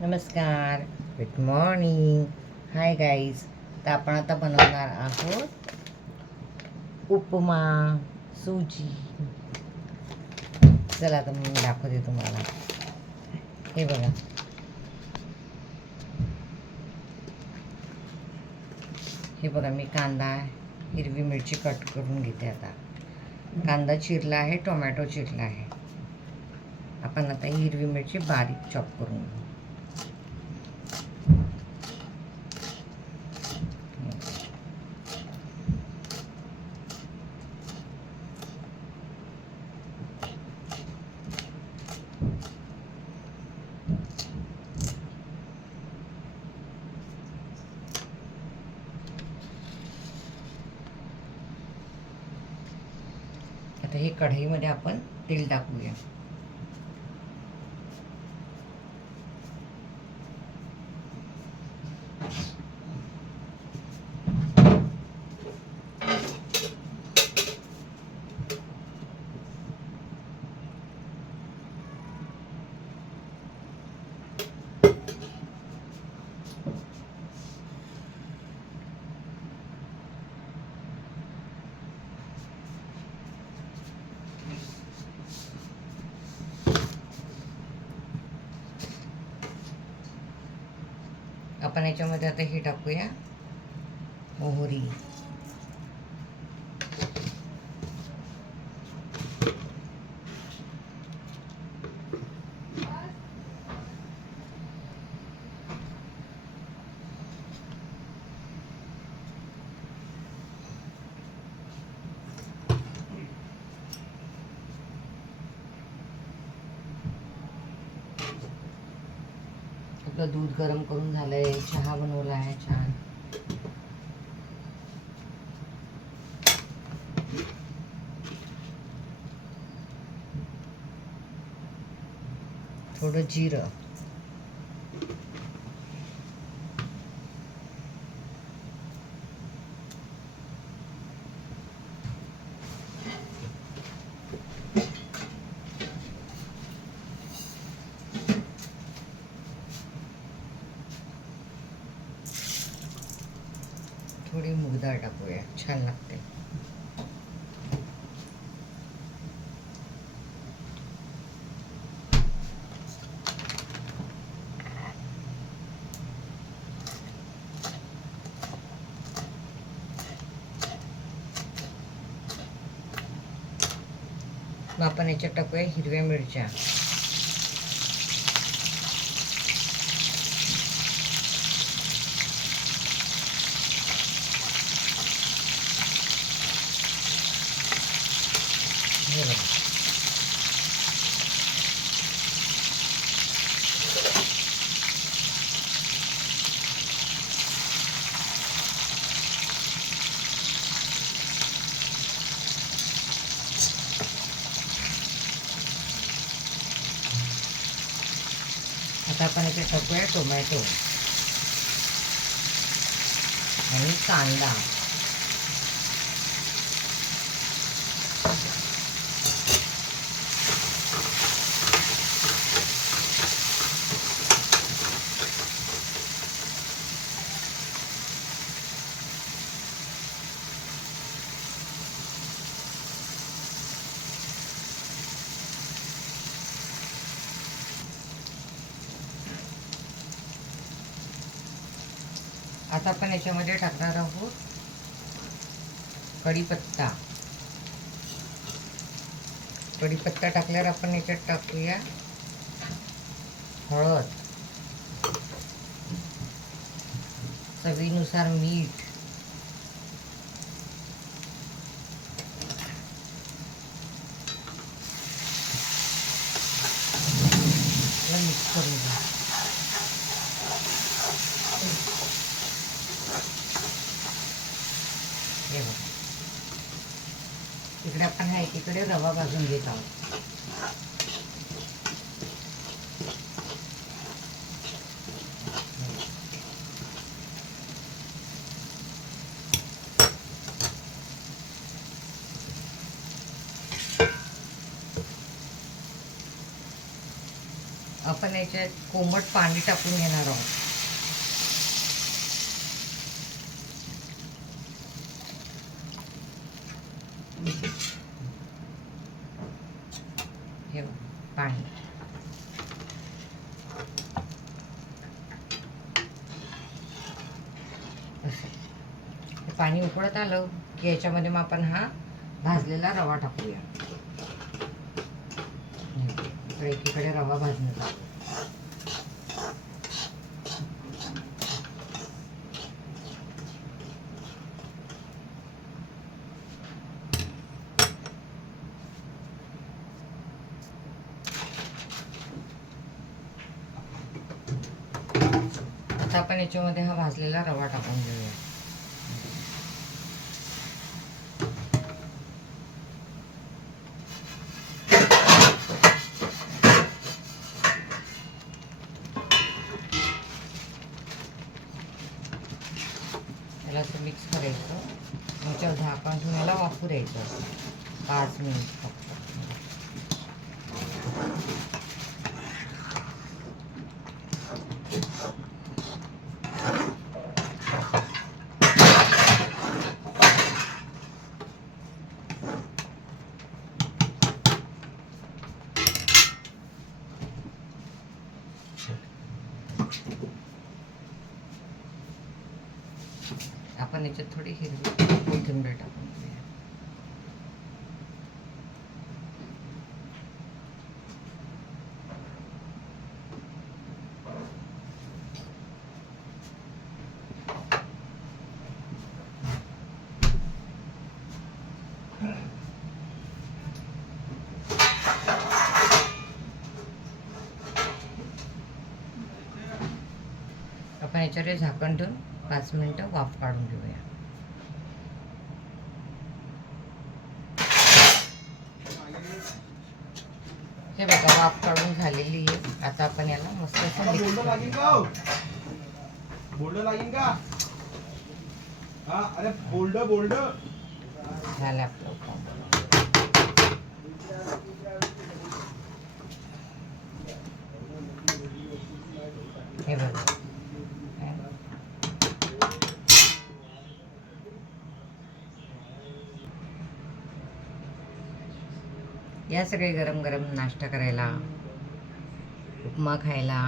नमस्कार, good morning, hi guys. तर आपण आता बनवणार आहोत उपमा, सुजी. चला आता मी दाखवते तुम्हाला. हे बघा, हे बघा, मी कांदा, हिरवी मिरची कट करून घेते. आता कांदा चिरला आहे, टोमॅटो चिरला आहे. आपण आता ही हिरवी मिरची बारीक चॉप करून घेऊ. आता हे कढईमध्ये आपण तेल टाकूया. आपण याच्यामध्ये आता हे टाकूया, मोहरी, आपलं दूध गरम करून झालंय, चहा बनवला आहे छान. थोडं जिरं, थोडी मूग डाळ टाकूया, छान लागते. मग आपण याच्यात टाकूया हिरव्या मिरच्या, हे बघा. आता आपण याच्यात टाकूया टोमॅटो आणि कांदा. आता आपण याच्यामध्ये टाकणार आहोत कढीपत्ता. कढीपत्ता टाकल्यावर आपण याच्यात टाकूया हळद, चवीनुसार मीठ, मिक्स करून घ्या. हे बघा, इकडे आपण एकीकडे रवा भाजून घेत आहोत. आपण याच्यात कोमट पाणी टाकून घेणार आहोत. हे पाणी पाणी उकळत आलं की याच्यामध्ये मग आपण हा भाजलेला रवा टाकूया. एकीकडे रवा भाजून टाकू. आता आपण याच्यामध्ये हा भाजलेला रवा टाकून घेऊया. याला असं मिक्स करायचं. याच्यावर झाकण ठेवून याला वाफू द्यायचं 5 मिनिट फक्त. आपण याच्यात थोडी हिरवी कोथिंबीर टाकून घेऊया. आपण याच्यावर झाकण ठेवून 5 मिनिटं वाफ काढून घेऊया. हे बघा वाफ काढून झालेली आहे. आता आपण याला मस्त असं मिक्स करूया. बोल्ड लागेल का? हा, अरे बोल्ड झालं आपलं. हे बघा या सगळे गरम गरम नाश्ता करायला, उपमा खायला